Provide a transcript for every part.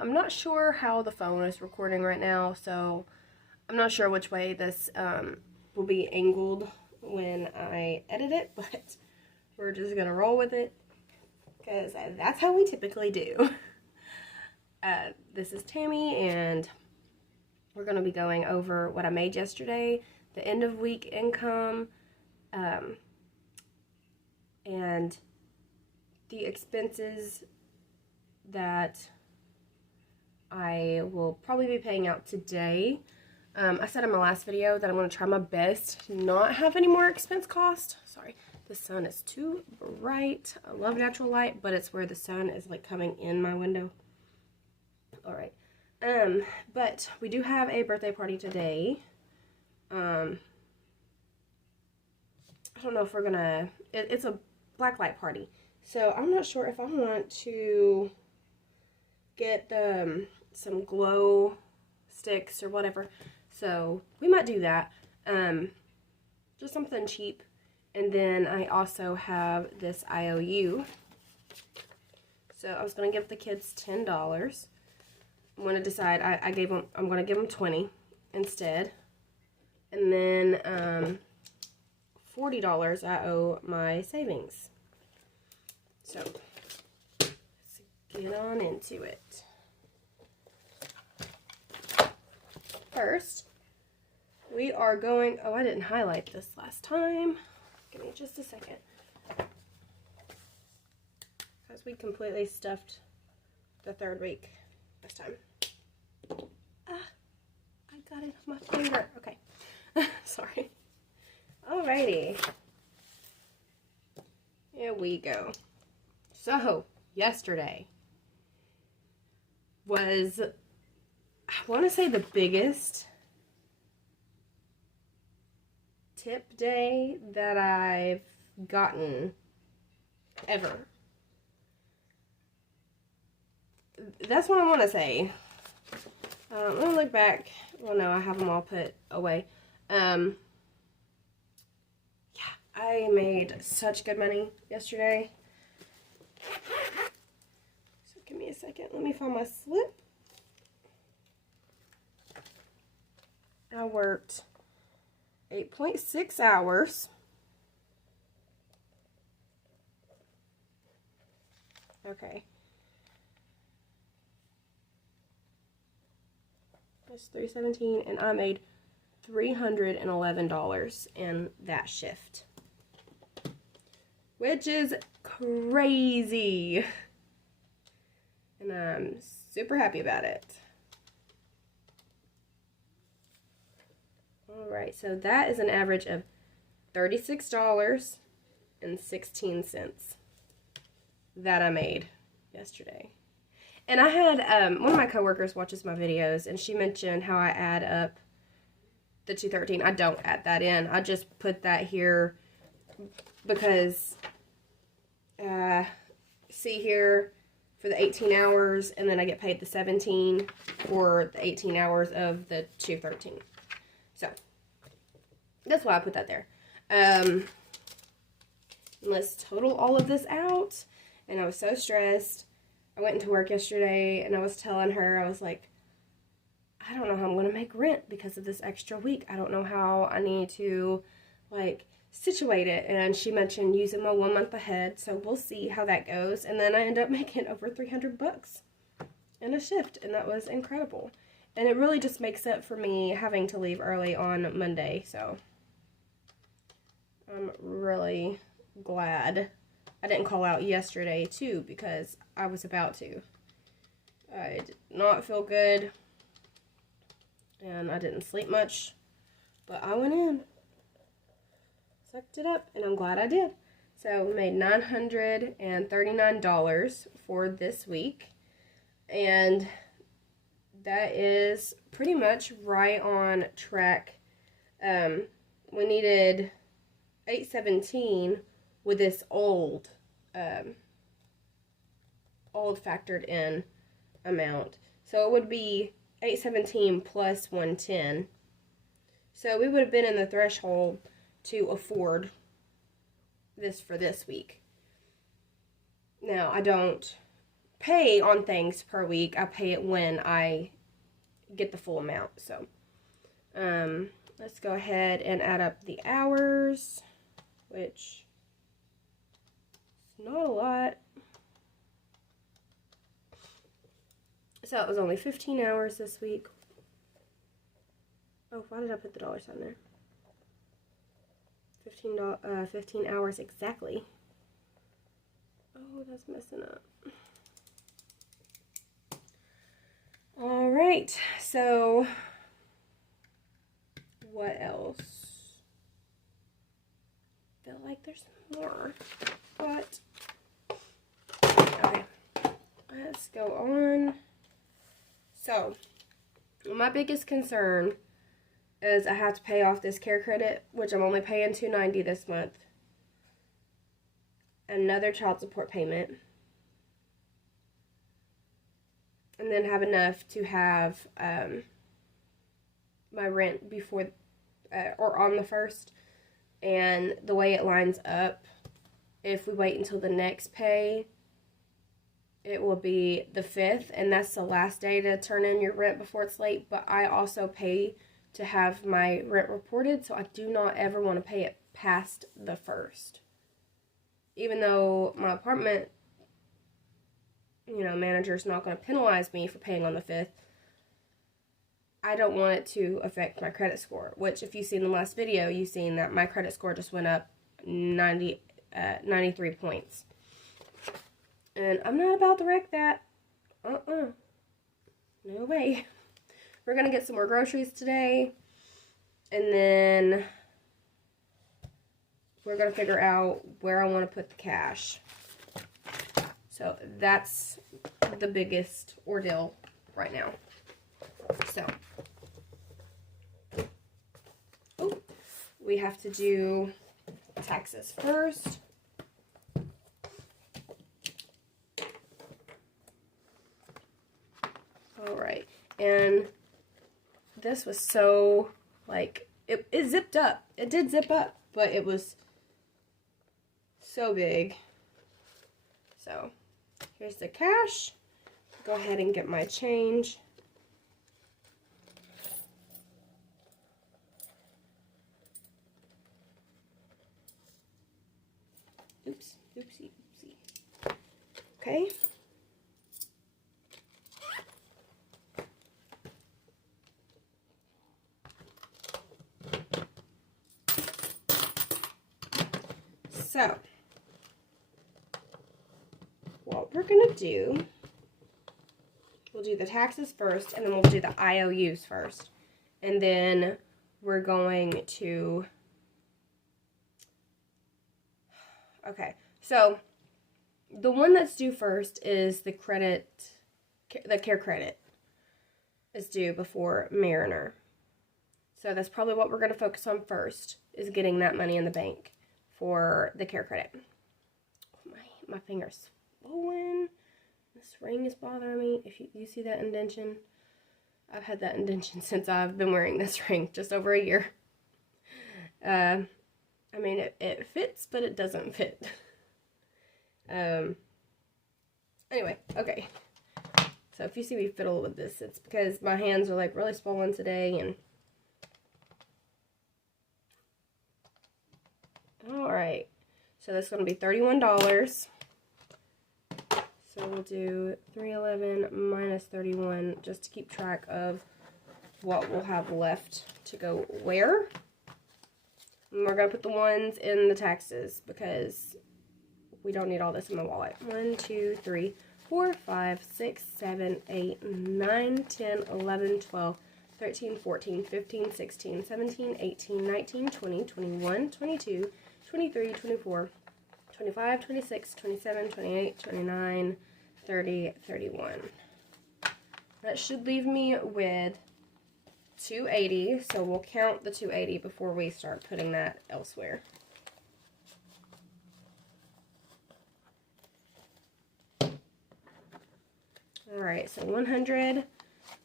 I'm not sure how the phone is recording right now, so I'm not sure which way this will be angled when I edit it, but we're just gonna roll with it because that's how we typically do. This is Tammy, and we're gonna be going over what I made yesterday, the end of week income, and the expenses that I will probably be paying out today. I said in my last video that I'm going to try my best to not have any more expense cost. Sorry, the sun is too bright. I love natural light, but it's where the sun is like coming in my window. Alright, but we do have a birthday party today. I don't know if we're gonna, it's a black light party. So I'm not sure if I want to get some glow sticks or whatever. So we might do that. Just something cheap. And then I also have this IOU. So I was going to give the kids $10. I'm going to decide, I'm going to give them 20 instead. And then $40 I owe my savings. So, let's get on into it. First, we are going, oh, I didn't highlight this last time. Give me just a second. Because we completely stuffed the third week this time. I got it on my finger. Okay. Sorry. Alrighty. Here we go. So, yesterday was, I want to say, the biggest tip day that I've gotten ever. That's what I want to say. Let me look back. Well, no, I have them all put away. Yeah, I made such good money yesterday. So give me a second. Let me find my slip. I worked 8.6 hours. Okay. That's $317, and I made $311 in that shift, which is crazy, and I'm super happy about it. Alright, so that is an average of $36.16 that I made yesterday. And I had, one of my coworkers watches my videos, and she mentioned how I add up the $213. I don't add that in. I just put that here because, see here, for the 18 hours, and then I get paid the 17 for the 18 hours of the 213. So, that's why I put that there. Let's total all of this out, and I was so stressed. I went into work yesterday, and I was telling her, I was like, I don't know how I'm going to make rent because of this extra week. I don't know how I need to, like, situate it. And she mentioned using my 1 month ahead, so we'll see how that goes. And then I end up making over $300 in a shift, and that was incredible. And it really just makes up for me having to leave early on Monday, so I'm really glad I didn't call out yesterday, too, because I was about to. I did not feel good, and I didn't sleep much, but I went in, sucked it up, and I'm glad I did. So, we made $939 for this week, and that is pretty much right on track. We needed $817 with this old factored in amount. So it would be $817 plus $110. So we would have been in the threshold to afford this for this week. Now, I don't pay on things per week. I pay it when I get the full amount. So, let's go ahead and add up the hours, which is not a lot. So it was only 15 hours this week. Oh, why did I put the dollar sign there? 15 hours exactly. Oh, that's messing up. All right, so what else? I feel like there's more, but okay, let's go on. So, my biggest concern is I have to pay off this care credit, which I'm only paying $290 this month. Another child support payment. And then have enough to have my rent before or on the 1st. And the way it lines up, if we wait until the next pay, it will be the 5th, and that's the last day to turn in your rent before it's late. But I also pay to have my rent reported, so I do not ever want to pay it past the 1st. Even though my apartment, manager's not going to penalize me for paying on the 5th, I don't want it to affect my credit score, which if you've seen the last video, you've seen that my credit score just went up 93 points. And I'm not about to wreck that. No way. We're going to get some more groceries today. And then we're going to figure out where I want to put the cash. So that's the biggest ordeal right now. So, we have to do taxes first. Alright, and this was so, it zipped up. It did zip up, but it was so big. So, here's the cash. Go ahead and get my change. Oopsie. Okay. So, what we're going to do, we'll do the taxes first, and then we'll do the IOUs first. And then we're going to, okay, so the one that's due first is the care credit is due before Mariner. So that's probably what we're going to focus on first, is getting that money in the bank for the care credit. My finger's swollen. This ring is bothering me. If you see that indentation, I've had that indentation since I've been wearing this ring, just over a year. I mean, it fits, but it doesn't fit. Anyway, okay. So if you see me fiddle with this, it's because my hands are really swollen today, and alright. So that's going to be $31. So we'll do $311 minus 31 just to keep track of what we'll have left to go where. And we're going to put the ones in the taxes because we don't need all this in my wallet. 1, 2, 3, 4, 5, 6, 7, 8, 9, 10, 11, 12, 13, 14, 15, 16, 17, 18, 19, 20, 21, 22, 23, 24, 25, 26, 27, 28, 29, 30, 31. That should leave me with $280, so we'll count the $280 before we start putting that elsewhere. Alright, so 100,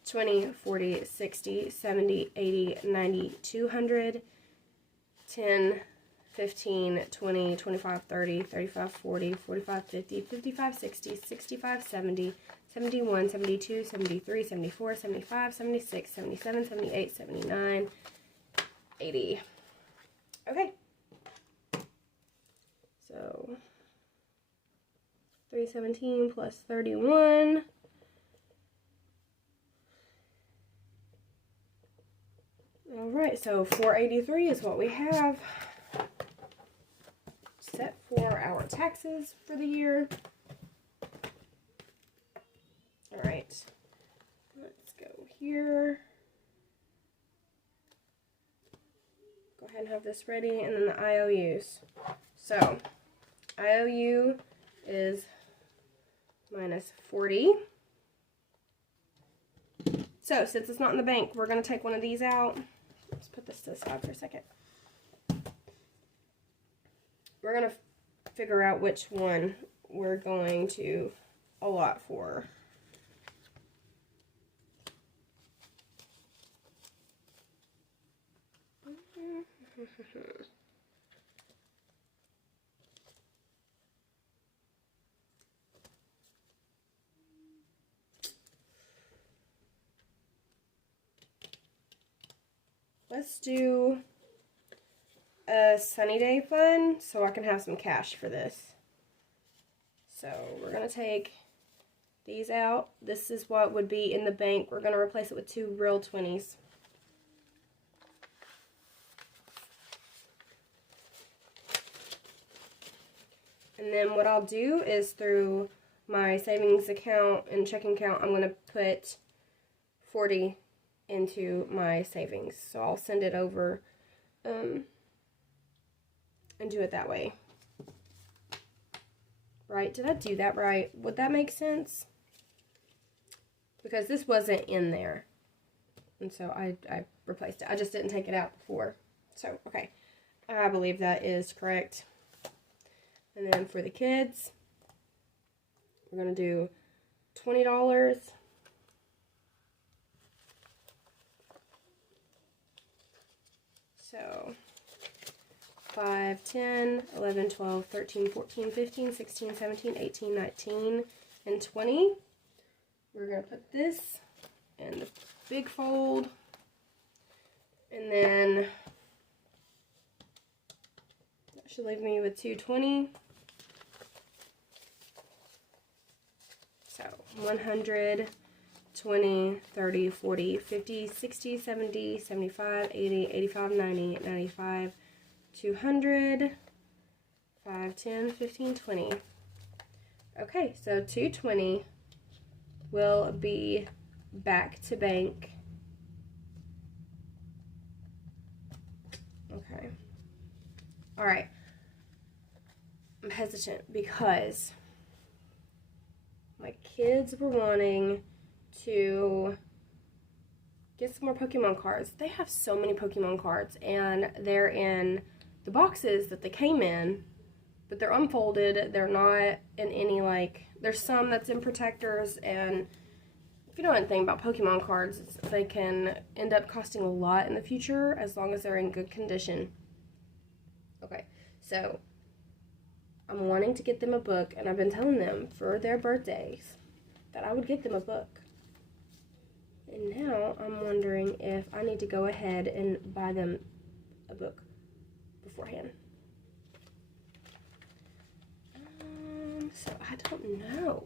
20, 40, 60, 70, 80, 90, 200, 10, 15, 20, 25, 30, 35, 40, 45, 50, 55, 60, 65, 70, 71, 72, 73, 74, 75, 76, 77, 78, 79, 80. Okay. So 317 plus 31. All right, so 483 is what we have set for our taxes for the year. All right, let's go here. Go ahead and have this ready, and then the IOUs. So, IOU is minus 40. So, since it's not in the bank, we're going to take one of these out. Let's put this to the side for a second. We're going to figure out which one we're going to allot for. Let's do a sunny day fund so I can have some cash for this. So we're going to take these out. This is what would be in the bank. We're going to replace it with 2 real 20s. And then what I'll do is through my savings account and checking account, I'm going to put 40 into my savings. So I'll send it over and do it that way. Right? Did I do that right? Would that make sense? Because this wasn't in there. And so I replaced it. I just didn't take it out before. So, okay. I believe that is correct. And then for the kids, we're going to do $20. So 5, 10, 11, 12, 13, 14, 15, 16, 17, 18, 19, and 20. We're going to put this in the big fold. And then that should leave me with 220. So 100, 20, 30, 40, 50, 60, 70, 75, 80, 85, 90, 95, 200, 5, 10, 15, 20. Okay, so 220 will be back to bank. Okay. All right. I'm hesitant because my kids were wanting to get some more Pokemon cards. They have so many Pokemon cards, and they're in the boxes that they came in, but they're unfolded. They're not in any, like, there's some that's in protectors, and if you know anything about Pokemon cards, they can end up costing a lot in the future as long as they're in good condition. Okay, so I'm wanting to get them a book, and I've been telling them for their birthdays that I would get them a book. And now I'm wondering if I need to go ahead and buy them a book beforehand. So I don't know.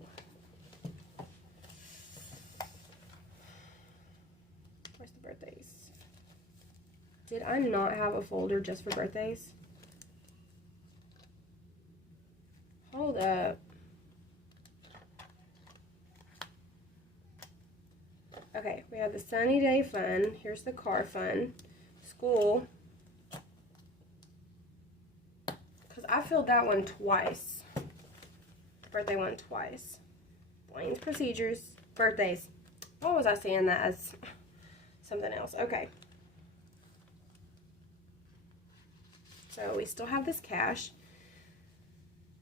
Where's the birthdays? Did I not have a folder just for birthdays? Hold up. Okay, we have the sunny day fun. Here's the car fun. School. Because I filled that one twice. The birthday one twice. Blaine's procedures. Birthdays. Why was I saying that as something else? Okay. So we still have this cash.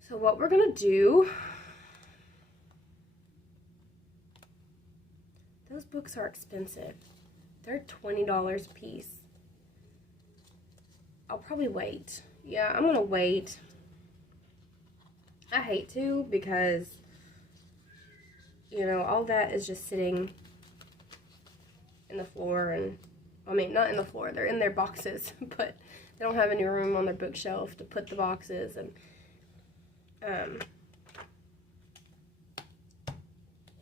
So what we're going to do... Those books are expensive. They're $20 a piece. I'll probably wait. yeah, I'm gonna wait. I hate to, because, you know, all that is just sitting in the floor, and, I mean, not in the floor, they're in their boxes, but they don't have any room on their bookshelf to put the boxes, and,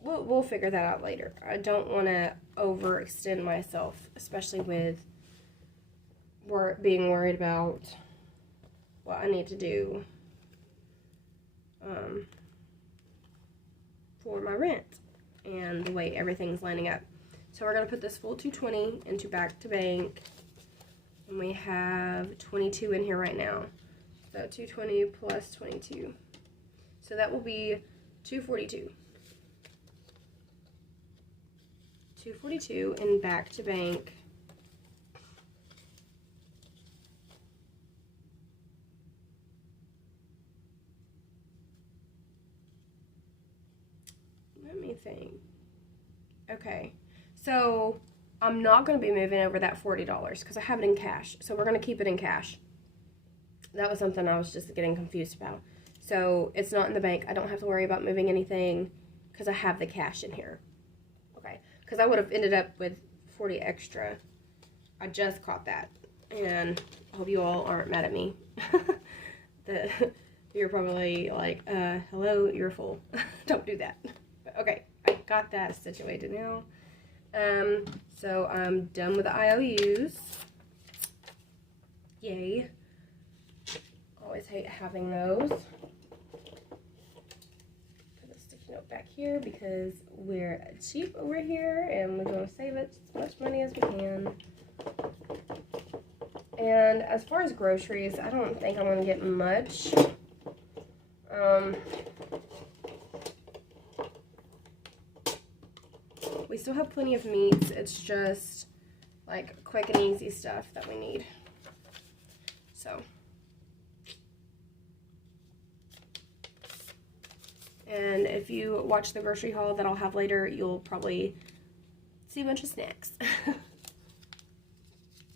we'll figure that out later. I don't want to overextend myself, especially with being worried about what I need to do for my rent and the way everything's lining up. So we're going to put this full 220 into back to bank, and we have 22 in here right now. So 220 plus 22. So that will be 242. 242 in back to bank. Let me think. Okay, so I'm not going to be moving over that $40 because I have it in cash. So we're going to keep it in cash. That was something I was just getting confused about. So it's not in the bank. I don't have to worry about moving anything because I have the cash in here. Okay, because I would have ended up with 40 extra. I just caught that, and I hope you all aren't mad at me. You're probably like, hello, you're full. Don't do that. But okay, I got that situated now. So I'm done with the IOUs. Yay. Always hate having those. Put a sticky note back here because we're cheap over here and we're going to save it as much money as we can. And as far as groceries, I don't think I'm going to get much. We still have plenty of meats. It's just like quick and easy stuff that we need. So, and if you watch the grocery haul that I'll have later, you'll probably see a bunch of snacks.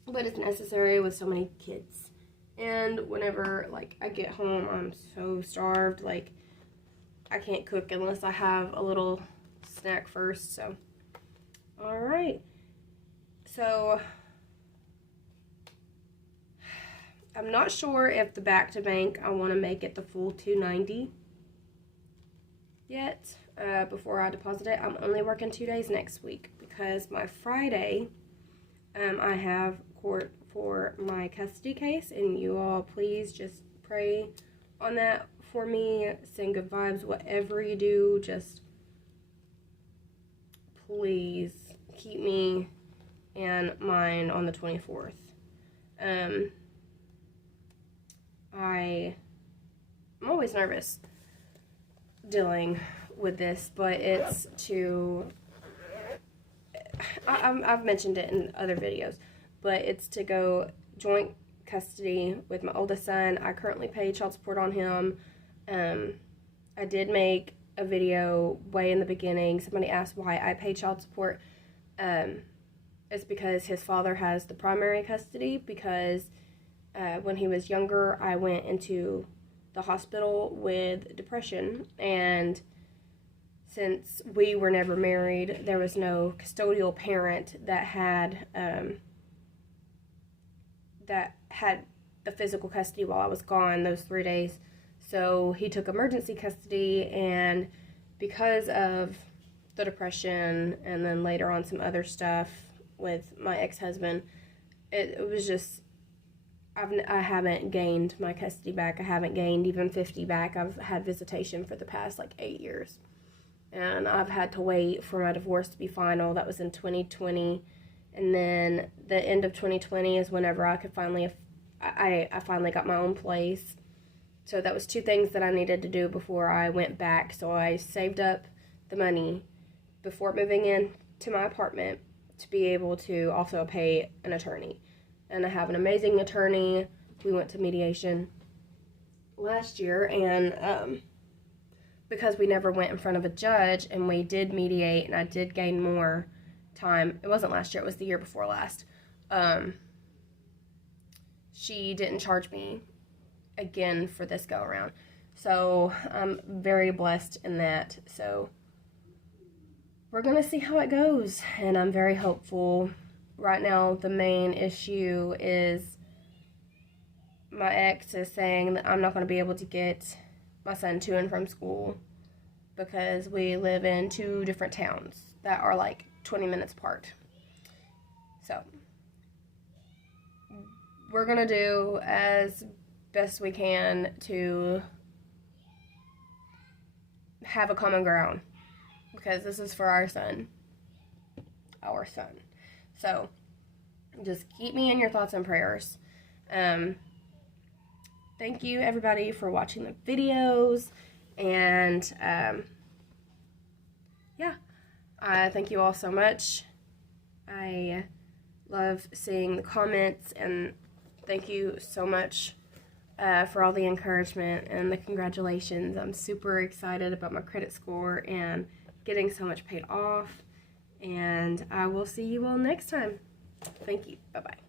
But it's necessary with so many kids. And whenever, like, I get home, I'm so starved. Like, I can't cook unless I have a little snack first. So, alright. So, I'm not sure if the back to bank, I want to make it the full $290 yet before I deposit it. I'm only working 2 days next week because my Friday, I have court for my custody case, and you all please just pray on that for me. Send good vibes, whatever you do, just please keep me and mine on the 24th. I'm always nervous dealing with this, but it's to, I've mentioned it in other videos, but it's to go joint custody with my oldest son. I currently pay child support on him. I did make a video way in the beginning. Somebody asked why I pay child support. It's because his father has the primary custody, because when he was younger, I went into the hospital with depression, and since we were never married, there was no custodial parent that had the physical custody while I was gone those 3 days. So he took emergency custody, and because of the depression and then later on some other stuff with my ex-husband, it was just, I haven't gained my custody back. I haven't gained even 50 back. I've had visitation for the past like 8 years. And I've had to wait for my divorce to be final. That was in 2020. And then the end of 2020 is whenever I could finally, I finally got my own place. So that was 2 things that I needed to do before I went back. So I saved up the money before moving in to my apartment to be able to also pay an attorney. And I have an amazing attorney. We went to mediation last year, and because we never went in front of a judge, and we did mediate, and I did gain more time. It wasn't last year, it was the year before last. She didn't charge me again for this go around. So I'm very blessed in that. So we're going to see how it goes, and I'm very hopeful. Right now, the main issue is my ex is saying that I'm not going to be able to get my son to and from school because we live in 2 different towns that are like 20 minutes apart. So we're going to do as best we can to have a common ground, because this is for our son. So just keep me in your thoughts and prayers. Thank you everybody for watching the videos, and yeah, thank you all so much. I love seeing the comments, and thank you so much for all the encouragement and the congratulations. I'm super excited about my credit score and getting so much paid off, and I will see you all next time. Thank you. Bye-bye.